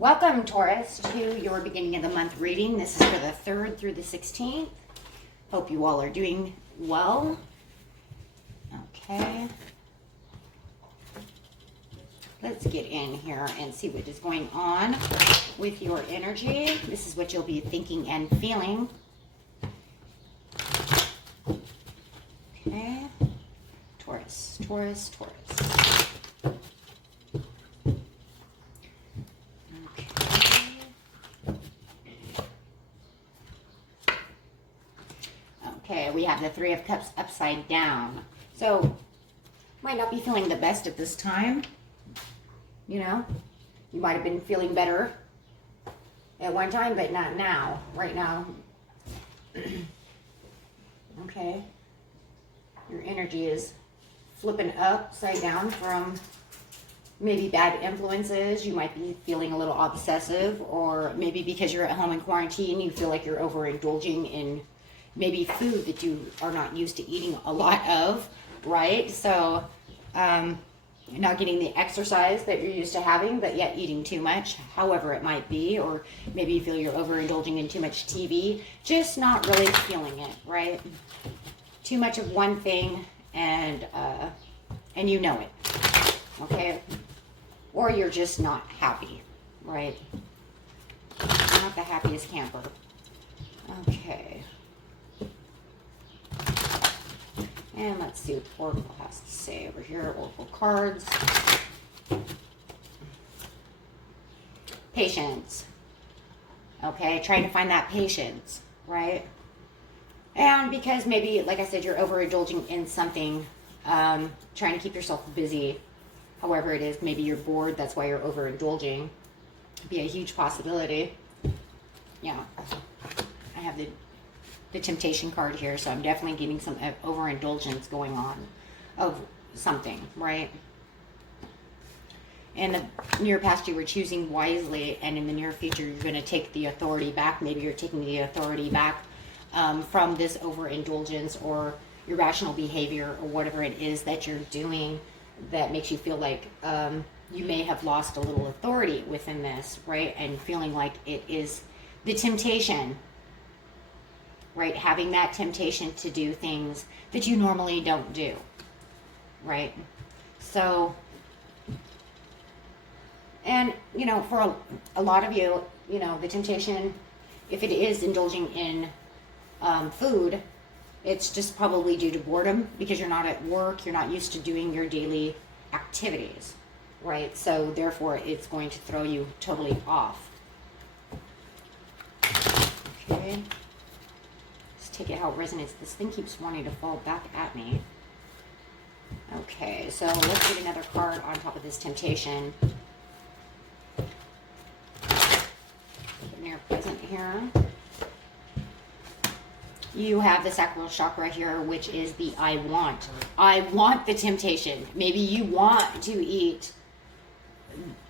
Welcome, Taurus, to your beginning of the month reading. This is for the 3rd through the 16th. Hope you all are doing well. Okay. Let's get in here and see what is going on with your energy. This is what you'll be thinking and feeling. Okay. Taurus, Taurus, Taurus. Okay, we have the Three of Cups upside down. So, might not be feeling the best at this time. You know, you might have been feeling better at one time, but not now, right now. Okay. Your energy is flipping upside down from maybe bad influences. You might be feeling a little obsessive, or maybe because you're at home in quarantine, you feel like you're overindulging in maybe food that you are not used to eating a lot of, right? So, not getting the exercise that you're used to having, but yet eating too much, however it might be, or maybe you feel you're overindulging in too much TV, just not really feeling it, right? Too much of one thing, and you know it, okay? Or you're just not happy, right? You're not the happiest camper. Okay. And let's see what the Oracle has to say over here. Oracle cards. Patience. Okay, trying to find that patience, right? And because maybe, like I said, you're overindulging in something, trying to keep yourself busy. However it is, maybe you're bored, that's why you're overindulging. Be a huge possibility. Yeah, I have the temptation card here, so I'm definitely getting some overindulgence going on of something, right? In the near past, you were choosing wisely, and in the near future, you're going to take the authority back. Maybe you're taking the authority back from this overindulgence or irrational behavior or whatever it is that you're doing that makes you feel like you may have lost a little authority within this, right? And feeling like it is the temptation, right? Having that temptation to do things that you normally don't do, right? So, and, you know, for a lot of you, you know, the temptation, if it is indulging in food, it's just probably due to boredom because you're not at work, you're not used to doing your daily activities, right? So, therefore, it's going to throw you totally off. Okay. Take it how it resonates. This thing keeps wanting to fall back at me. Okay, so let's get another card on top of this temptation. Near present here. You have the sacral chakra here, which is the I want. I want the temptation. Maybe you want to eat,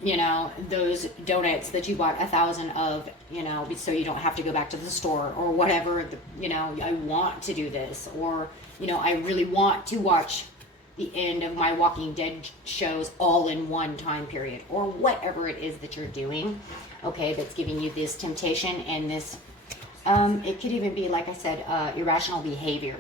you know, those donuts that you bought 1,000 of, you know, so you don't have to go back to the store or whatever, you know, I want to do this, or, you know, I really want to watch the end of my Walking Dead shows all in one time period, or whatever it is that you're doing, okay, that's giving you this temptation and this, it could even be, like I said, irrational behavior,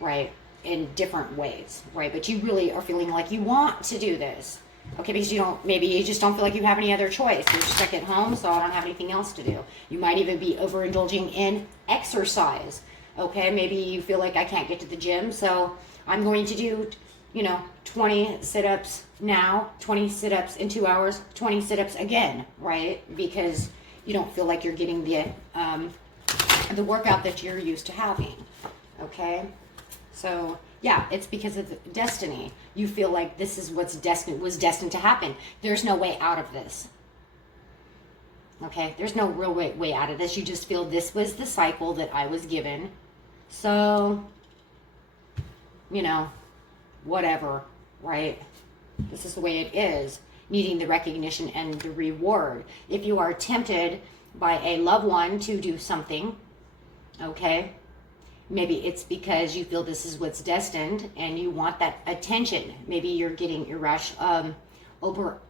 right, in different ways, right, but you really are feeling like you want to do this. Okay, because maybe you just don't feel like you have any other choice. You're stuck at home, so I don't have anything else to do. You might even be overindulging in exercise. Okay, maybe you feel like I can't get to the gym, so I'm going to do, you know, 20 sit-ups now, 20 sit-ups in 2 hours, 20 sit-ups again, right? Because you don't feel like you're getting the workout that you're used to having. Okay, so yeah, it's because of destiny. You feel like this is was destined to happen. There's no way out of this. Okay, there's no real way out of this. You just feel this was the cycle that I was given. So, you know, whatever, right? This is the way it is. Needing the recognition and the reward. If you are tempted by a loved one to do something, okay, maybe it's because you feel this is what's destined and you want that attention. Maybe you're getting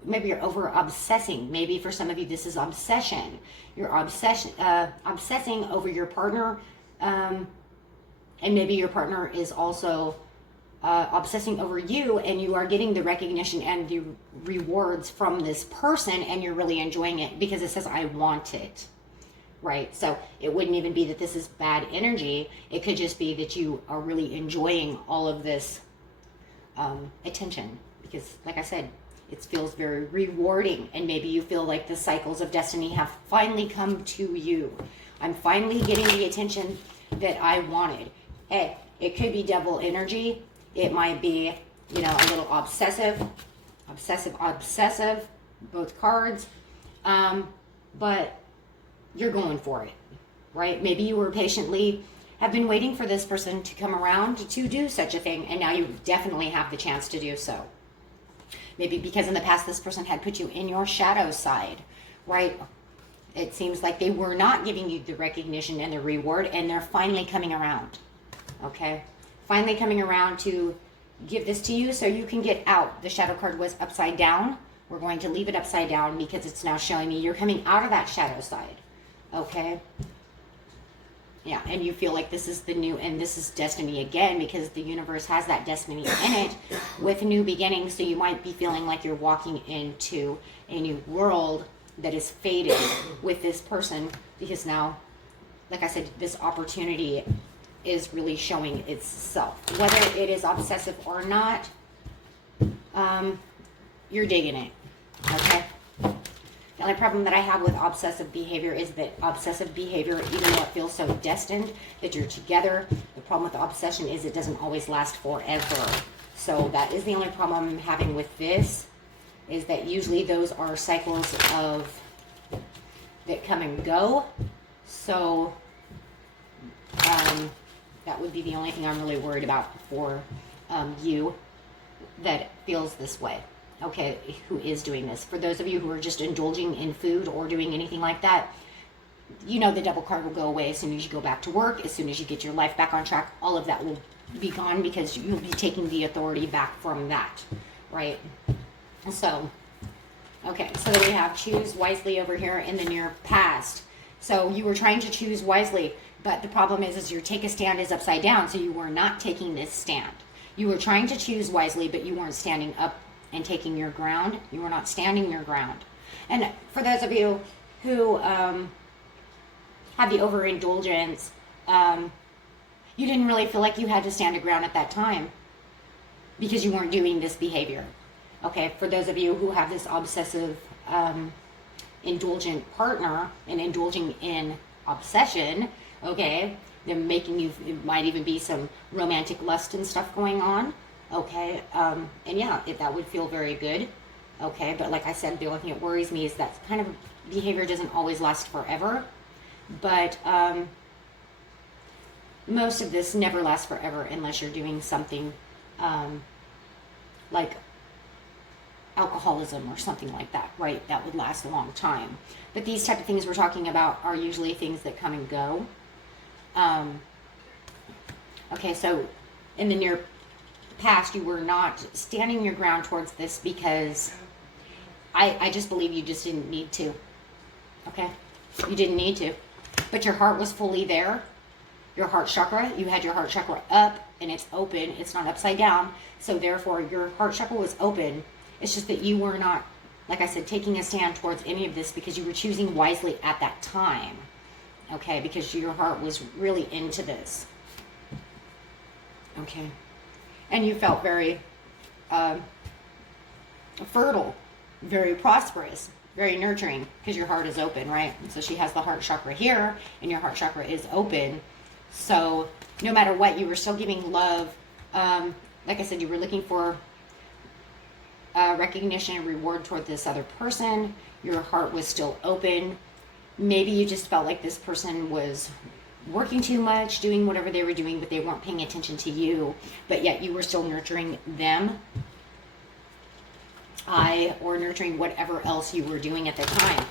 maybe you're over obsessing. Maybe for some of you, this is obsession. You're obsessing over your partner. And maybe your partner is also obsessing over you, and you are getting the recognition and the rewards from this person, and you're really enjoying it because it says, I want it, right? So it wouldn't even be that this is bad energy. It could just be that you are really enjoying all of this attention because, like I said, it feels very rewarding, and maybe you feel like the cycles of destiny have finally come to you. I'm finally getting the attention that I wanted. Hey, it could be devil energy. It might be, you know, a little obsessive, both cards. But you're going for it, right? Maybe you were patiently have been waiting for this person to come around to do such a thing, and now you definitely have the chance to do so. Maybe because in the past this person had put you in your shadow side, right? It seems like they were not giving you the recognition and the reward, and they're finally coming around, okay? Finally coming around to give this to you so you can get out. The shadow card was upside down. We're going to leave it upside down because it's now showing me you're coming out of that shadow side, okay? Yeah, and you feel like this is the new, and this is destiny again because the universe has that destiny in it with new beginnings. So you might be feeling like you're walking into a new world that is fated with this person because now, like I said, this opportunity is really showing itself. Whether it is obsessive or not, you're digging it, okay? The only problem that I have with obsessive behavior is that obsessive behavior, even though it feels so destined that you're together, the problem with the obsession is it doesn't always last forever. So that is the only problem I'm having with this, is that usually those are cycles of that come and go. So that would be the only thing I'm really worried about for you that feels this way. Okay, who is doing this. For those of you who are just indulging in food or doing anything like that, you know the devil card will go away as soon as you go back to work, as soon as you get your life back on track. All of that will be gone because you'll be taking the authority back from that, right? So, okay, so then we have choose wisely over here in the near past. So you were trying to choose wisely, but the problem is your take a stand is upside down, so you were not taking this stand. You were trying to choose wisely, but you weren't standing up and taking your ground. You were not standing your ground. And for those of you who have the overindulgence, you didn't really feel like you had to stand your ground at that time because you weren't doing this behavior. Okay, for those of you who have this obsessive, indulgent partner and indulging in obsession, okay, they're making you, it might even be some romantic lust and stuff going on. Okay, and yeah, that would feel very good. Okay, but like I said, the only thing that worries me is that kind of behavior doesn't always last forever. But most of this never lasts forever unless you're doing something like alcoholism or something like that, right? That would last a long time. But these type of things we're talking about are usually things that come and go. Okay, so in the near past, you were not standing your ground towards this because I just believe you just didn't need to. Okay, you didn't need to, but your heart was fully there. Your heart chakra, you had your heart chakra up and it's open, it's not upside down, so therefore your heart chakra was open. It's just that you were not, like I said, taking a stand towards any of this because you were choosing wisely at that time. Okay, because your heart was really into this. Okay, and you felt very fertile, very prosperous, very nurturing because your heart is open, right? And so she has the heart chakra here and your heart chakra is open. So no matter what, you were still giving love. Like I said, you were looking for recognition and reward toward this other person. Your heart was still open. Maybe you just felt like this person was working too much, doing whatever they were doing, but they weren't paying attention to you, but yet you were still nurturing them, or nurturing whatever else you were doing at the time.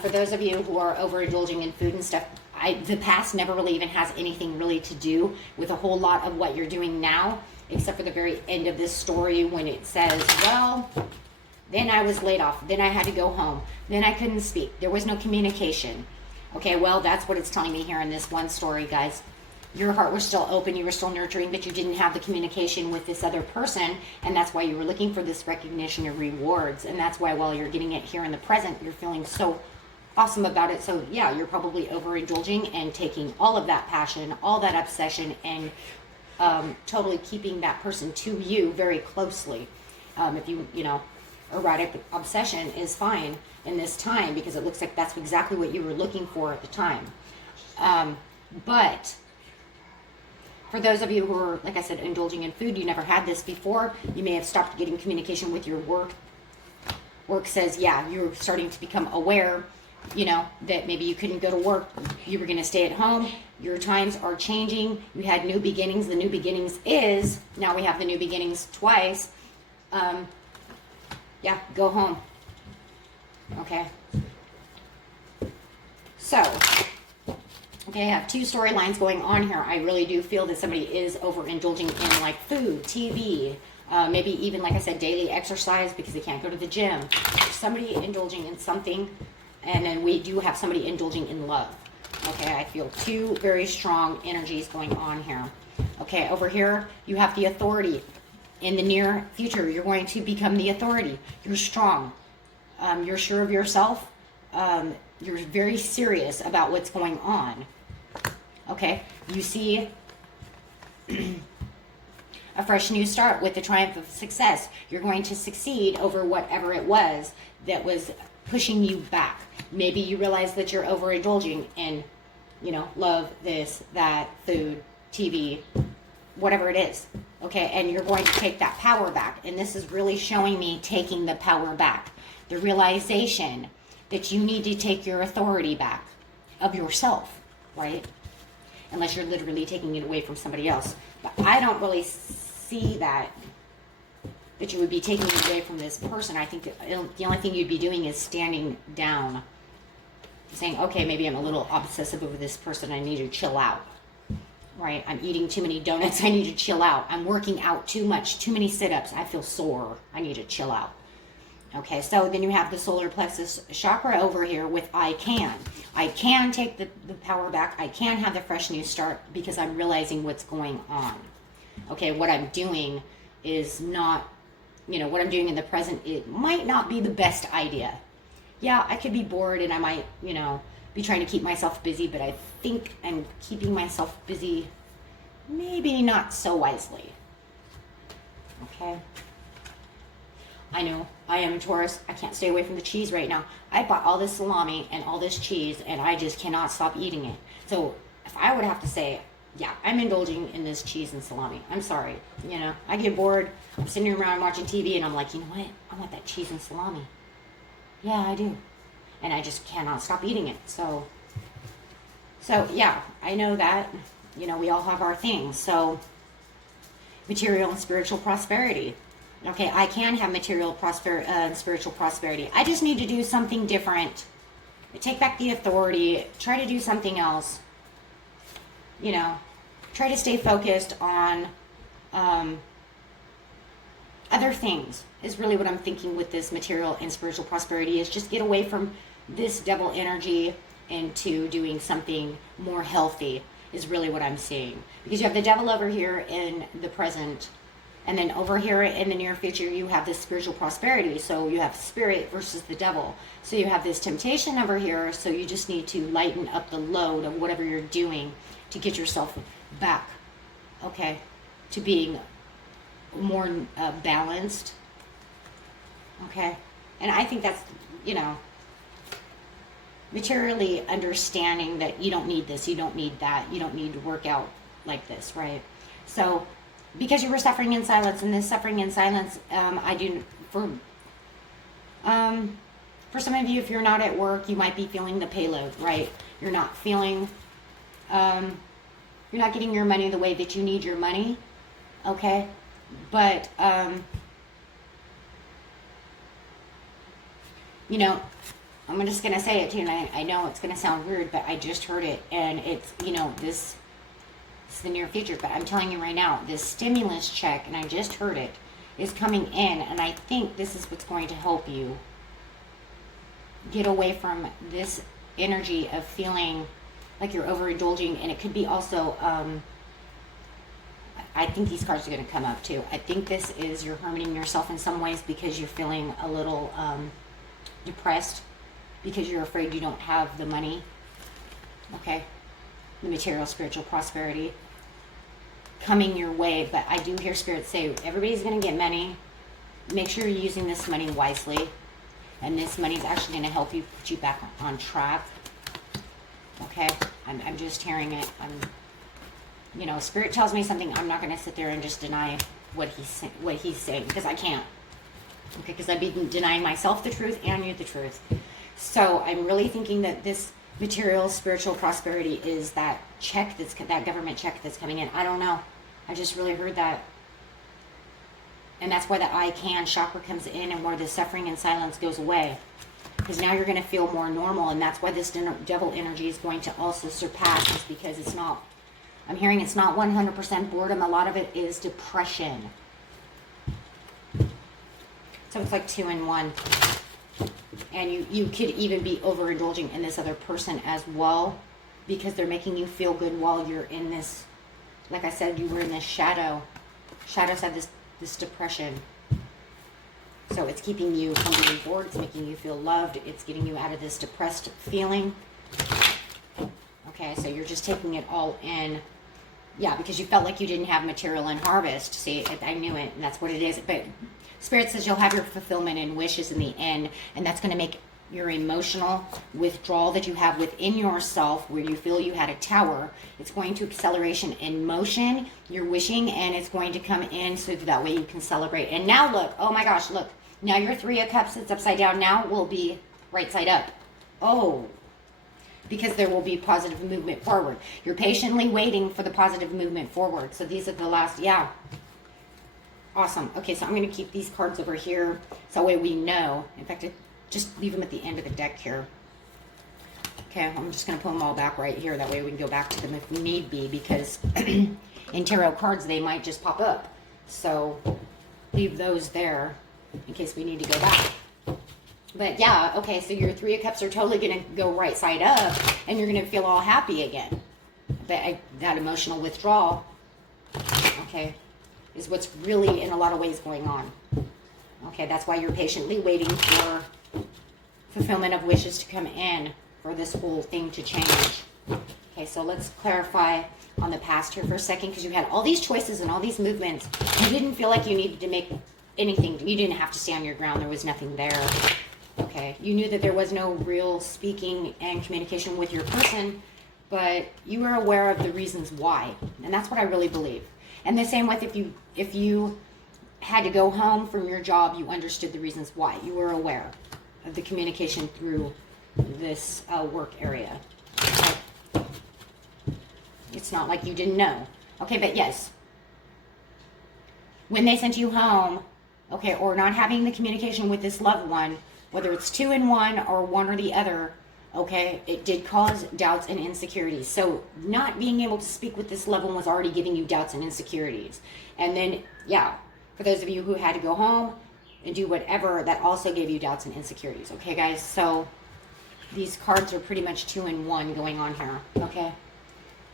For those of you who are overindulging in food and stuff, the past never really even has anything really to do with a whole lot of what you're doing now, except for the very end of this story when it says, well, Then I was laid off. Then I had to go home. Then I couldn't speak. There was no communication. Okay, well, that's what it's telling me here in this one story, guys. Your heart was still open, you were still nurturing, but you didn't have the communication with this other person, and that's why you were looking for this recognition or rewards. And that's why while you're getting it here in the present, you're feeling so awesome about it. So yeah, you're probably overindulging and taking all of that passion, all that obsession, and totally keeping that person to you very closely. If you know, erotic obsession is fine in this time, because it looks like that's exactly what you were looking for at the time. But for those of you who are, like I said, indulging in food, you never had this before, you may have stopped getting communication with your work. Work says, yeah, you're starting to become aware, you know, that maybe you couldn't go to work, you were going to stay at home, your times are changing, you had new beginnings. The new beginnings is, now we have the new beginnings twice. Yeah, go home. Okay. So, okay, I have two storylines going on here. I really do feel that somebody is overindulging in like food, TV, maybe even, like I said, daily exercise because they can't go to the gym. Somebody indulging in something, and then we do have somebody indulging in love. Okay, I feel two very strong energies going on here. Okay, over here, you have the authority. In the near future, you're going to become the authority. You're strong. You're sure of yourself. You're very serious about what's going on. Okay, you see a fresh new start with the triumph of success. You're going to succeed over whatever it was that was pushing you back. Maybe you realize that you're overindulging in, you know, love, this, that, food, TV, whatever it is. Okay, and you're going to take that power back. And this is really showing me taking the power back. The realization that you need to take your authority back of yourself, right? Unless you're literally taking it away from somebody else. But I don't really see that you would be taking it away from this person. I think that the only thing you'd be doing is standing down. Saying, okay, maybe I'm a little obsessive over this person. I need to chill out. Right? I'm eating too many donuts. I need to chill out. I'm working out too much. Too many sit-ups. I feel sore. I need to chill out. Okay, so then you have the solar plexus chakra over here with I can. I can take the power back. I can have the fresh new start because I'm realizing what's going on. Okay, what I'm doing is not, you know, what I'm doing in the present, it might not be the best idea. Yeah, I could be bored and I might, you know, be trying to keep myself busy, but I think I'm keeping myself busy maybe not so wisely. Okay. I know, I am a Taurus. I can't stay away from the cheese right now. I bought all this salami and all this cheese and I just cannot stop eating it. So if I would have to say, yeah, I'm indulging in this cheese and salami. I'm sorry. You know, I get bored. I'm sitting around watching TV and I'm like, you know what? I want that cheese and salami. Yeah, I do. And I just cannot stop eating it. So yeah, I know that, you know, we all have our things. So material and spiritual prosperity. Okay, I can have material spiritual prosperity. I just need to do something different. Take back the authority. Try to do something else. You know, try to stay focused on other things is really what I'm thinking with this material and spiritual prosperity, is just get away from this devil energy into doing something more healthy is really what I'm seeing. Because you have the devil over here in the present, and then over here in the near future, you have this spiritual prosperity. So you have spirit versus the devil. So you have this temptation over here. So you just need to lighten up the load of whatever you're doing to get yourself back, okay, to being more balanced, okay? And I think that's, you know, materially understanding that you don't need this, you don't need that, you don't need to work out like this, right? So because you were suffering in silence, and this suffering in silence, I do, for some of you, if you're not at work, you might be feeling the payload, right? You're not feeling, you're not getting your money the way that you need your money, okay? But, you know, I'm just going to say it too, and I know it's going to sound weird, but I just heard it, and it's, you know, this is the near future, but I'm telling you right now, this stimulus check, and I just heard it, is coming in, and I think this is what's going to help you get away from this energy of feeling like you're overindulging. And it could be also, I think these cards are going to come up too. I think this is you're harming yourself in some ways because you're feeling a little depressed because you're afraid you don't have the money. Okay, the material, spiritual prosperity coming your way. But I do hear Spirit say everybody's going to get money. Make sure you're using this money wisely, and this money is actually going to help you put you back on track. Okay, I'm just hearing it. You know, Spirit tells me something. I'm not going to sit there and just deny what he's saying, because I can't. Okay, because I'd be denying myself the truth and you the truth. So I'm really thinking that this material, spiritual prosperity is that check that government check that's coming in. I don't know. I just really heard that. And that's why the I can chakra comes in, and where the suffering and silence goes away. Because now you're going to feel more normal, and that's why this devil energy is going to also surpass, is because it's not, I'm hearing it's not 100% boredom. A lot of it is depression. So it's like 2 in 1. And you could even be overindulging in this other person as well, because they're making you feel good while you're in this, like I said, you were in this shadow. Shadows have this depression. So it's keeping you from being bored. It's making you feel loved. It's getting you out of this depressed feeling. Okay, so you're just taking it all in. Yeah, because you felt like you didn't have material and harvest. See, I knew it, and that's what it is. But Spirit says you'll have your fulfillment and wishes in the end, and that's going to make your emotional withdrawal that you have within yourself, where you feel you had a tower, it's going to acceleration in motion, you're wishing, and it's going to come in so that way you can celebrate. And now look, oh my gosh, look, now your 3 of Cups that's upside down now will be right side up. Oh, because there will be positive movement forward. You're patiently waiting for the positive movement forward. So these are the last, yeah. Awesome. Okay, so I'm going to keep these cards over here so that way we know. In fact, just leave them at the end of the deck here. Okay, I'm just going to pull them all back right here. That way we can go back to them if need be, because in tarot cards, they might just pop up. So leave those there in case we need to go back. But yeah, okay, so your 3 of Cups are totally going to go right side up, and you're going to feel all happy again. But that emotional withdrawal, okay, is what's really in a lot of ways going on. Okay, that's why you're patiently waiting for fulfillment of wishes to come in, for this whole thing to change. Okay, so let's clarify on the past here for a second, because you had all these choices and all these movements. You didn't feel like you needed to make anything. You didn't have to stand your ground. There was nothing there. Okay, you knew that there was no real speaking and communication with your person, but you were aware of the reasons why. And that's what I really believe. And the same with if you had to go home from your job, you understood the reasons why. You were aware of the communication through this work area. Okay. It's not like you didn't know. Okay, but yes, when they sent you home, okay, or not having the communication with this loved one, whether it's 2 in 1 or one or the other, okay, it did cause doubts and insecurities. So not being able to speak with this loved one was already giving you doubts and insecurities. And then, yeah, for those of you who had to go home and do whatever, that also gave you doubts and insecurities. Okay, guys, so these cards are pretty much 2 in 1 going on here, okay?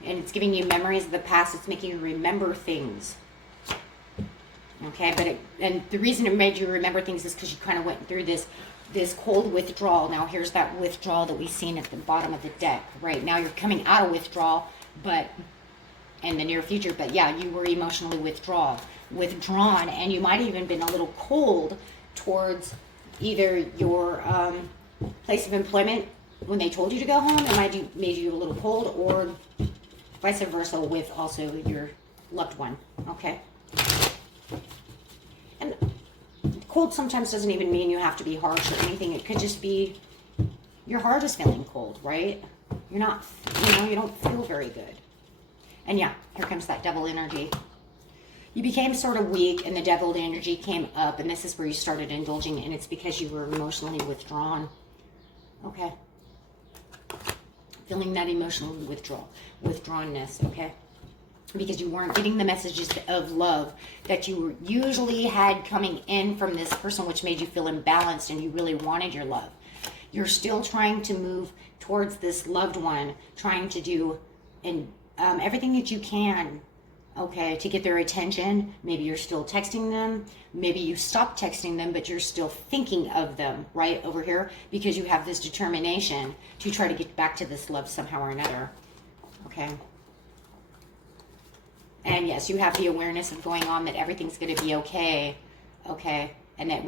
And it's giving you memories of the past. It's making you remember things. Okay, and the reason it made you remember things is because you kind of went through this cold withdrawal. Now here's that withdrawal that we've seen at the bottom of the deck. Right now you're coming out of withdrawal, but in the near future. But yeah, you were emotionally withdrawn, and you might have even been a little cold towards either your place of employment when they told you to go home. It might have made you a little cold, or vice versa with also your loved one. Okay. And cold sometimes doesn't even mean you have to be harsh or anything. It could just be your heart is feeling cold, right? You're not, you don't feel very good. And yeah, here comes that devil energy. You became sort of weak, and the devil energy came up, and this is where you started indulging, and it's because you were emotionally withdrawn. Okay. Feeling that emotional withdrawnness, okay? because you weren't getting the messages of love that you usually had coming in from this person, which made you feel imbalanced and you really wanted your love. You're still trying to move towards this loved one, trying to do everything that you can, okay, to get their attention. Maybe you're still texting them. Maybe you stopped texting them, but you're still thinking of them right over here because you have this determination to try to get back to this love somehow or another, okay? And yes, you have the awareness of going on that everything's going to be okay, okay? And that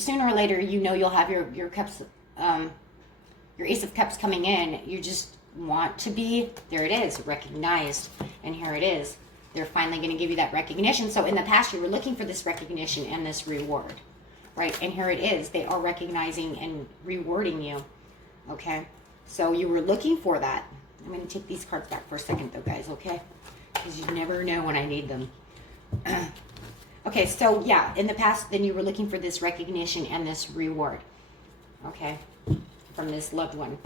sooner or later, you know, you'll have your cups, your Ace of Cups coming in. You just want to be, there it is, recognized. And here it is. They're finally going to give you that recognition. So in the past, you were looking for this recognition and this reward, right? And here it is. They are recognizing and rewarding you, okay? So you were looking for that. I'm going to take these cards back for a second, though, guys, okay? Because you never know when I need them. Okay, so yeah, in the past, then you were looking for this recognition and this reward, okay, from this loved one.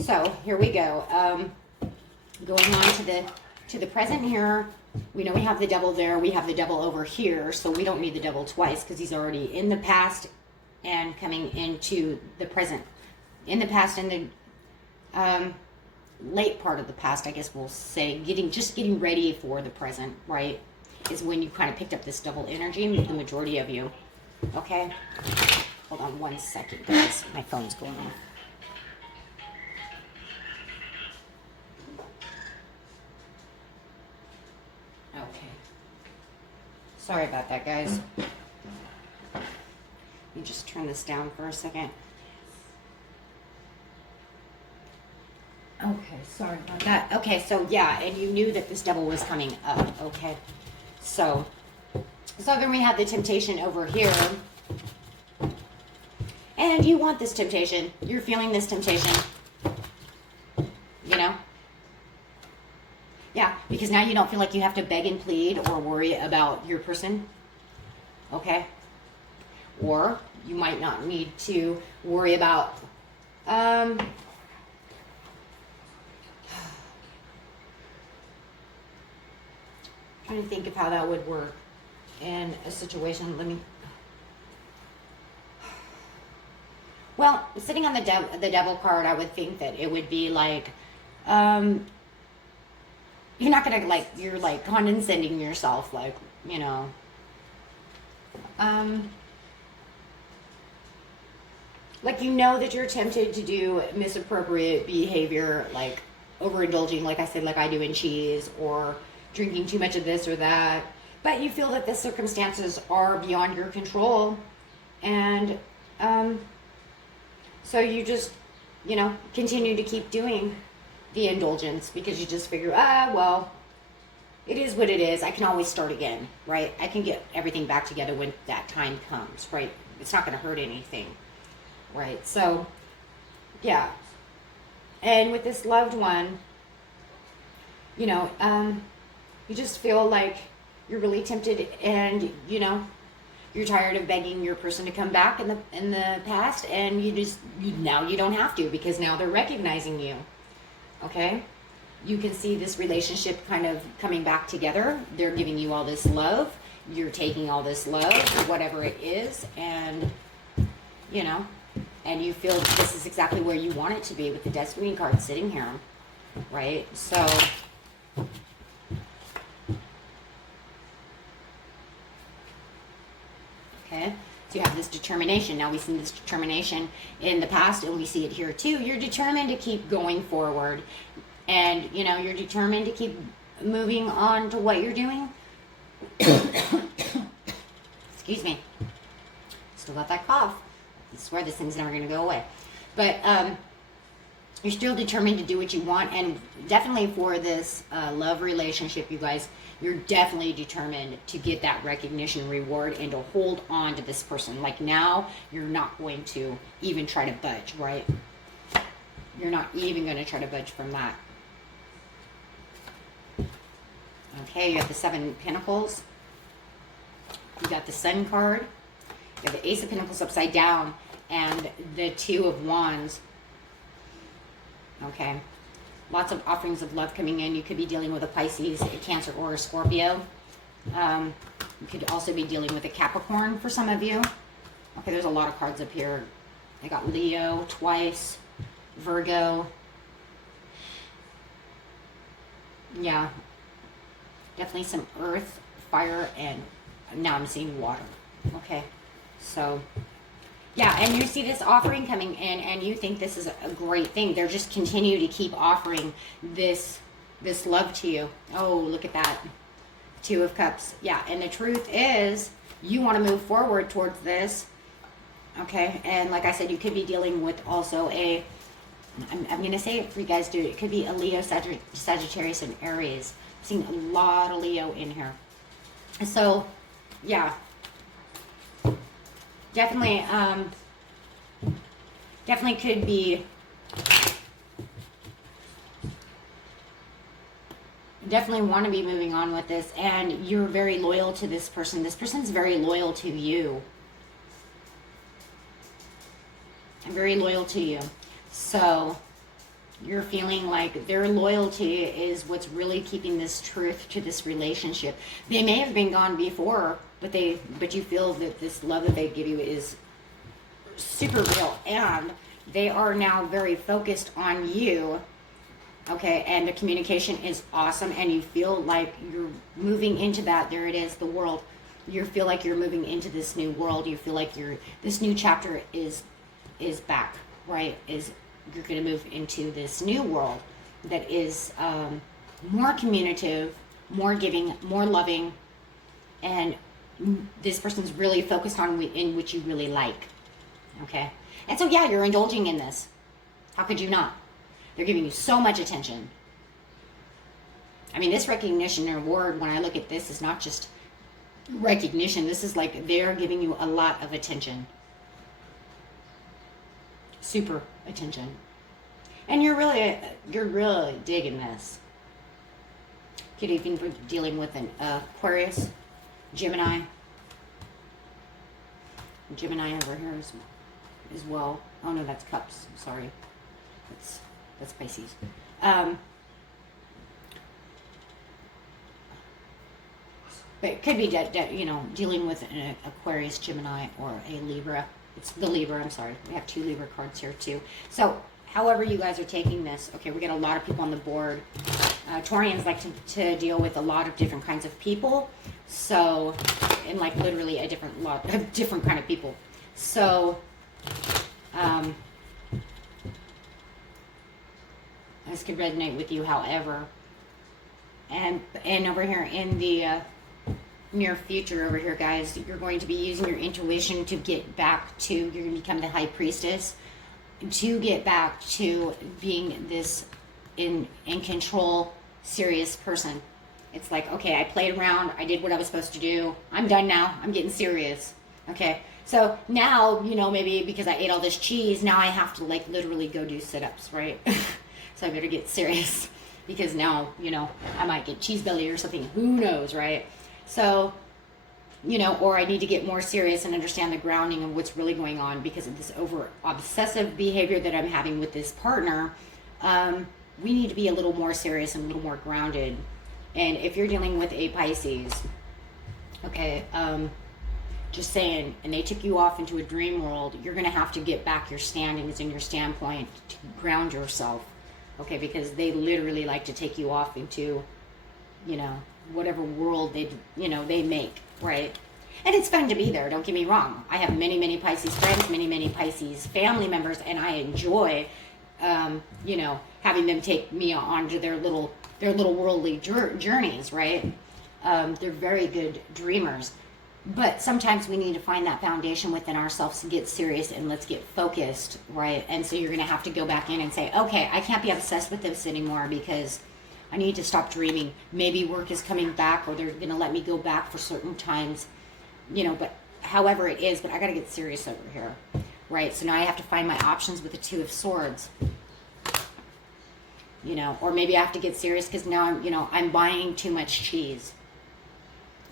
So here we go. Going on to the present here, we know we have the devil there. We have the devil over here, so we don't need the devil twice because he's already in the past and coming into the present. In the past and the late part of the past, I guess we'll say, getting ready for the present, right, is when you kind of picked up this double energy, the majority of you, okay? Hold on one second, guys. My phone's going off. Okay. Sorry about that, guys. Let me just turn this down for a second. Okay, sorry about that. Okay, so yeah, and you knew that this devil was coming up, okay? So then we have the temptation over here. And you want this temptation. You're feeling this temptation. You know? Yeah, because now you don't feel like you have to beg and plead or worry about your person. Okay? Or you might not need to worry about trying to think of how that would work in a situation. Well, sitting on the devil card, I would think that it would be like, you're not gonna you're like condescending yourself, like, you know, like, you know that you're tempted to do misappropriate behavior, like overindulging, like I said, like I do in cheese, or drinking too much of this or that, but you feel that the circumstances are beyond your control, and so you just, you know, continue to keep doing the indulgence because you just figure, well, it is what it is. I can always start again, right? I can get everything back together when that time comes, right? It's not going to hurt anything, right? So, yeah. And with this loved one, you know, you just feel like you're really tempted, and, you know, you're tired of begging your person to come back in the past, and now you don't have to, because now they're recognizing you. Okay? You can see this relationship kind of coming back together. They're giving you all this love. You're taking all this love, whatever it is, and, you know, and you feel this is exactly where you want it to be with the Destiny card sitting here, right? So, okay, so you have this determination. Now we see this determination in the past, and we see it here too. You're determined to keep going forward, and, you know, you're determined to keep moving on to what you're doing. Excuse me. Still got that cough. I swear this thing's never going to go away. But you're still determined to do what you want, and definitely for this love relationship, you guys, you're definitely determined to get that recognition, reward, and to hold on to this person. Like, now, you're not going to even try to budge, right? You're not even going to try to budge from that. Okay, you have the Seven of Pentacles. You got the Sun card. You have the Ace of Pentacles upside down, and the Two of Wands. Okay. Lots of offerings of love coming in. You could be dealing with a Pisces, a Cancer, or a Scorpio. You could also be dealing with a Capricorn for some of you. Okay, there's a lot of cards up here. I got Leo twice, Virgo. Yeah, definitely some earth, fire, and now I'm seeing water. Okay, so yeah, and you see this offering coming in, and you think this is a great thing. They're just continue to keep offering this love to you. Oh, look at that. Two of Cups. Yeah, and the truth is, you want to move forward towards this. Okay, and like I said, you could be dealing with also a, I'm going to say it for you guys, dude. It could be a Leo, Sagittarius, and Aries. I'm seeing a lot of Leo in here. So, yeah. Definitely, definitely could be, definitely want to be moving on with this, and you're very loyal to this person. This person's very loyal to you. Very loyal to you. So, you're feeling like their loyalty is what's really keeping this truth to this relationship. They may have been gone before, but you feel that this love that they give you is super real, and they are now very focused on you. Okay, and the communication is awesome, and you feel like you're moving into that. There it is, the world. You feel like you're moving into this new world. You feel like this new chapter is back, right? You're going to move into this new world that is more communicative, more giving, more loving, and this person's really focused on in which you really like. Okay, and so yeah, you're indulging in this. How could you not? They're giving you so much attention. I mean, this recognition and reward, when I look at this, is not just recognition. This is like they're giving you a lot of attention. Super attention. And you're really digging this. Could even be dealing with an Aquarius, Gemini over here as well. Oh no, that's Cups. I'm sorry, that's Pisces. But it could be dealing with an Aquarius, Gemini, or a Libra. It's the Libra. I'm sorry. We have 2 Libra cards here too. So, however you guys are taking this, okay, we get a lot of people on the board. Taurians like to deal with a lot of different kinds of people. So, and like literally a lot of different kind of people. So, this could resonate with you, however. And over here in the near future over here, guys, you're going to be using your intuition to get back to, you're going to become the High Priestess, to get back to being this in control, serious person. It's like, okay, I played around, I did what I was supposed to do, I'm done now, I'm getting serious. Okay, so now, maybe because I ate all this cheese, now I have to like literally go do sit-ups, right? So I better get serious, because now, I might get cheese belly or something, who knows, right? So, or I need to get more serious and understand the grounding of what's really going on because of this obsessive behavior that I'm having with this partner. We need to be a little more serious and a little more grounded. And if you're dealing with a Pisces, okay, just saying, and they took you off into a dream world, you're going to have to get back your standings and your standpoint to ground yourself, okay, because they literally like to take you off into, whatever world they make, right? And it's fun to be there, don't get me wrong. I have many, many Pisces friends, many, many Pisces family members, and I enjoy, having them take me onto their little worldly journeys, right? They're very good dreamers. But sometimes we need to find that foundation within ourselves to get serious and let's get focused, right? And so you're going to have to go back in and say, okay, I can't be obsessed with this anymore because I need to stop dreaming. Maybe work is coming back or they're going to let me go back for certain times, but however it is, but I got to get serious over here, right? So now I have to find my options with the 2 of Swords, or maybe I have to get serious because now I'm buying too much cheese.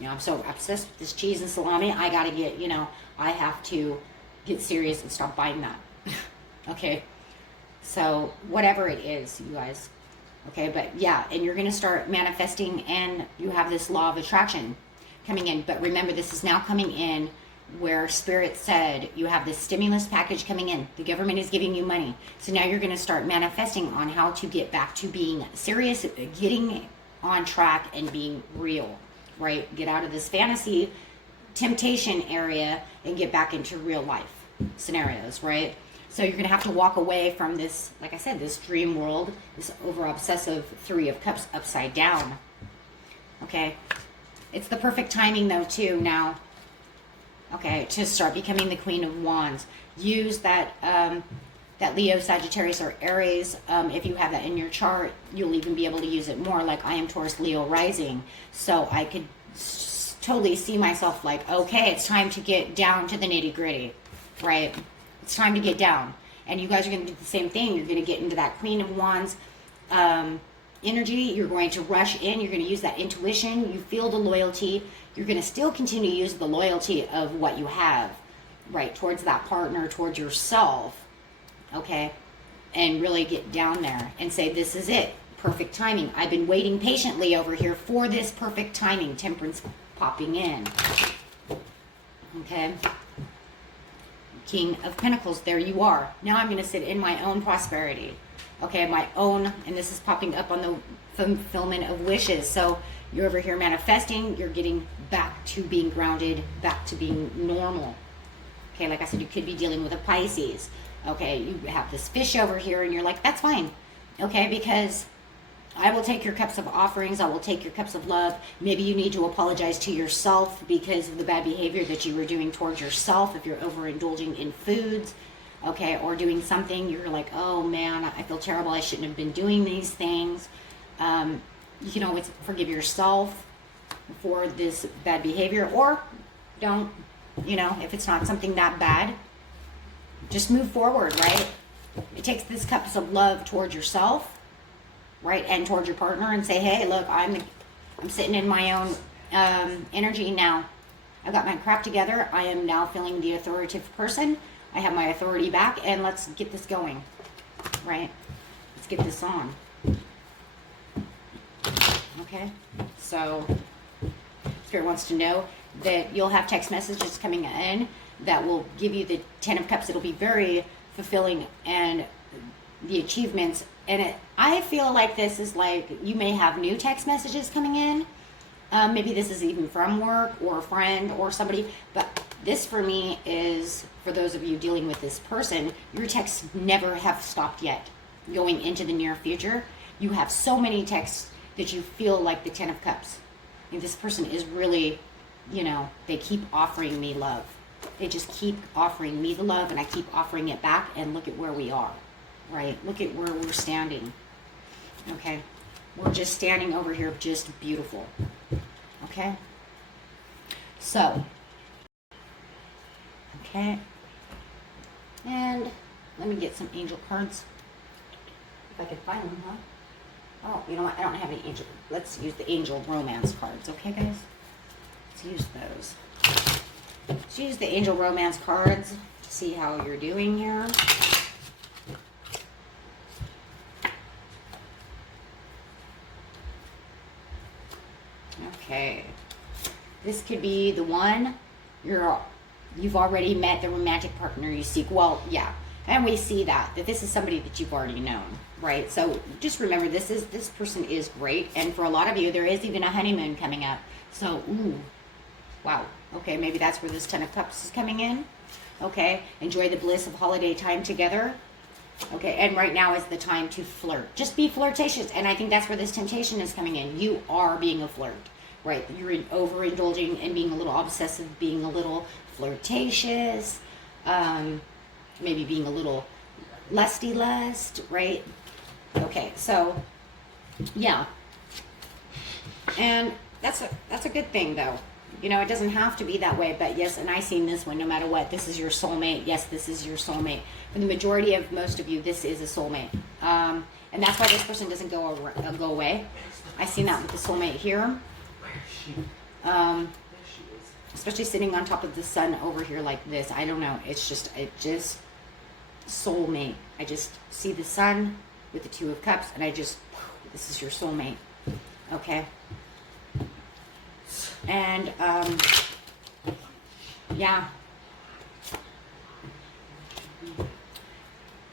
I'm so obsessed with this cheese and salami. I got to get, I have to get serious and stop buying that. Okay. So whatever it is, you guys, Okay, but yeah, and you're going to start manifesting, and you have this law of attraction coming in. But remember, this is now coming in where Spirit said you have this stimulus package coming in. The government is giving you money. So now you're going to start manifesting on how to get back to being serious, getting on track and being real, right? Get out of this fantasy temptation area and get back into real life scenarios, right? So you're going to have to walk away from this, like I said, this dream world, this over obsessive 3 of Cups upside down. Okay. It's the perfect timing though too now. Okay, to start becoming the Queen of Wands. Use that that Leo, Sagittarius, or Aries. If you have that in your chart, you'll even be able to use it more. Like I am Taurus, Leo rising, so I could totally see myself like, okay, it's time to get down to the nitty gritty, right? It's time to get down, and you guys are going to do the same thing. You're going to get into that Queen of Wands energy. You're going to rush in. You're going to use that intuition. You feel the loyalty. You're going to still continue to use the loyalty of what you have, right, towards that partner, towards yourself, okay, and really get down there and say, this is it, perfect timing. I've been waiting patiently over here for this perfect timing. Temperance popping in, okay. King of Pentacles, there you are. Now I'm going to sit in my own prosperity, okay, my own, and this is popping up on the fulfillment of wishes. So you're over here manifesting, you're getting back to being grounded, back to being normal. Okay, like I said, you could be dealing with a Pisces. Okay, you have this fish over here and you're like, that's fine. Okay, because I will take your cups of offerings, I will take your cups of love. Maybe you need to apologize to yourself because of the bad behavior that you were doing towards yourself, if you're overindulging in foods, okay, or doing something, you're like, oh man, I feel terrible, I shouldn't have been doing these things. You can always forgive yourself for this bad behavior, or don't, you know, if it's not something that bad, just move forward, right? It takes this cups of love towards yourself, right, and towards your partner, and say, hey, look, I'm sitting in my own energy now. I've got my crap together. I am now feeling the authoritative person. I have my authority back, and let's get this going, right? Let's get this on. Okay, so Spirit wants to know that you'll have text messages coming in that will give you the 10 of Cups. It'll be very fulfilling, and the achievements. And I feel like this is like, you may have new text messages coming in. Maybe this is even from work or a friend or somebody. But this for me is, for those of you dealing with this person, your texts never have stopped yet. Going into the near future, you have so many texts that you feel like the 10 of Cups. And this person is really, you know, they keep offering me love. They just keep offering me the love, and I keep offering it back, and look at where we are, right? Look at where we're standing, okay? We're just standing over here, just beautiful, okay? So, okay, and let me get some angel cards, if I can find them, huh? Oh, you know what? I don't have any angel. Let's use the angel romance cards, okay, guys? Let's use those. Let's use the angel romance cards to see how you're doing here. Okay. This could be the one you've already met, the romantic partner you seek. Well, yeah. And we see that this is somebody that you've already known, right? So just remember, this person is great. And for a lot of you, there is even a honeymoon coming up. So, ooh, wow. Okay, maybe that's where this 10 of Cups is coming in. Okay, enjoy the bliss of holiday time together. Okay, and right now is the time to flirt. Just be flirtatious. And I think that's where this temptation is coming in. You are being a flirt, right? You're overindulging and being a little obsessive, being a little flirtatious, maybe being a little lusty lust, right? Okay, so yeah, and that's a good thing though. You know, it doesn't have to be that way, but yes, and I seen this one, no matter what, this is your soulmate. Yes, this is your soulmate. For the majority of most of you, this is a soulmate, and that's why this person doesn't go away. I seen that with the soulmate here. Especially sitting on top of the sun over here like this. I don't know. It's just soulmate. I just see the sun with the Two of Cups, and this is your soulmate, okay? And, yeah.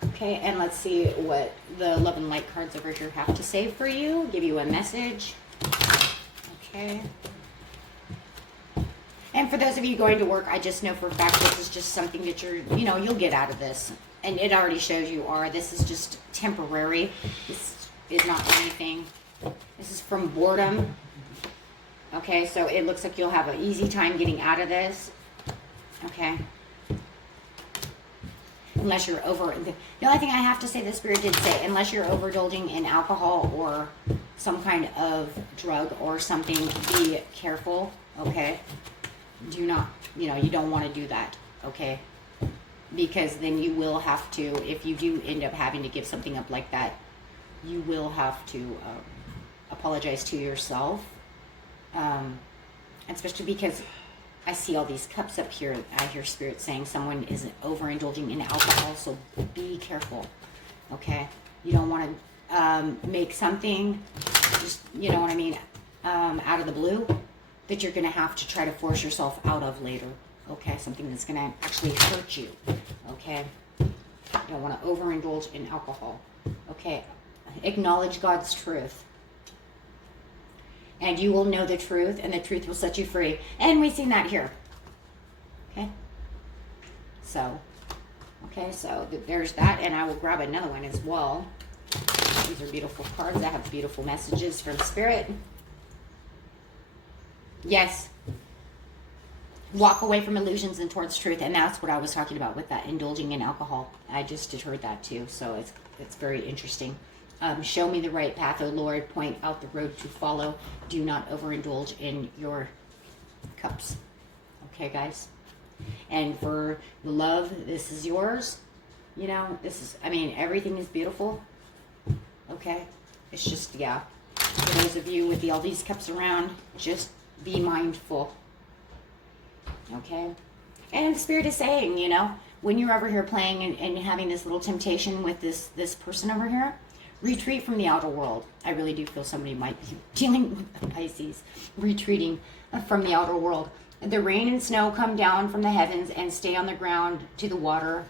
Okay, and let's see what the Love and Light cards over here have to say for you. Give you a message. Okay. And for those of you going to work, I just know for a fact this is just something that you'll get out of this. And it already shows you are. This is just temporary. This is not anything. This is from boredom. Okay, so it looks like you'll have an easy time getting out of this. Okay. Unless you're the only thing I have to say, the Spirit did say, unless you're overindulging in alcohol or some kind of drug or something, be careful, okay? Do not, you don't want to do that, okay? Because then you will have to, if you do end up having to give something up like that, you will have to apologize to yourself. Especially because I see all these cups up here. I hear Spirit saying someone is overindulging in alcohol, so be careful, okay? You don't want to make something, just, you know what I mean, out of the blue that you're going to have to try to force yourself out of later, okay? Something that's going to actually hurt you, okay? You don't want to overindulge in alcohol, okay? Acknowledge God's truth. And you will know the truth, and the truth will set you free. And we've seen that here. Okay? So, there's that. And I will grab another one as well. These are beautiful cards that have beautiful messages from Spirit. Yes. Walk away from illusions and towards truth. And that's what I was talking about with that indulging in alcohol. I just had heard that too. So it's very interesting. Show me the right path, O Lord. Point out the road to follow. Do not overindulge in your cups. Okay, guys? And for the love, this is yours. Everything is beautiful. Okay? It's just, yeah. For those of you with all these cups around, just be mindful. Okay? And Spirit is saying, when you're over here playing and having this little temptation with this person over here, retreat from the outer world. I really do feel somebody might be dealing with Pisces, retreating from the outer world. The rain and snow come down from the heavens and stay on the ground to water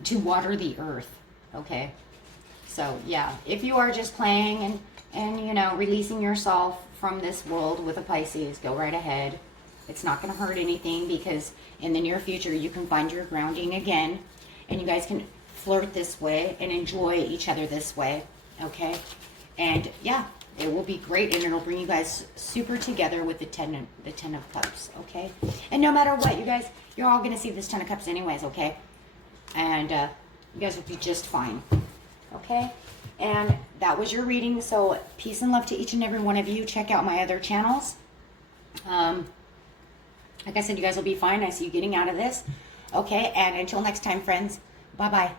the earth. Okay? So, yeah, if you are just playing and releasing yourself from this world with a Pisces, go right ahead. It's not going to hurt anything, because in the near future you can find your grounding again, and you guys can flirt this way and enjoy each other this way. Okay, and yeah, it will be great, and it'll bring you guys super together with the ten of Cups. Okay, and no matter what, you guys, you're all gonna see this Ten of Cups anyways. Okay, and you guys will be just fine. Okay, and that was your reading. So peace and love to each and every one of you. Check out my other channels. Like I said, you guys will be fine. I see you getting out of this. Okay, and until next time, friends. Bye bye.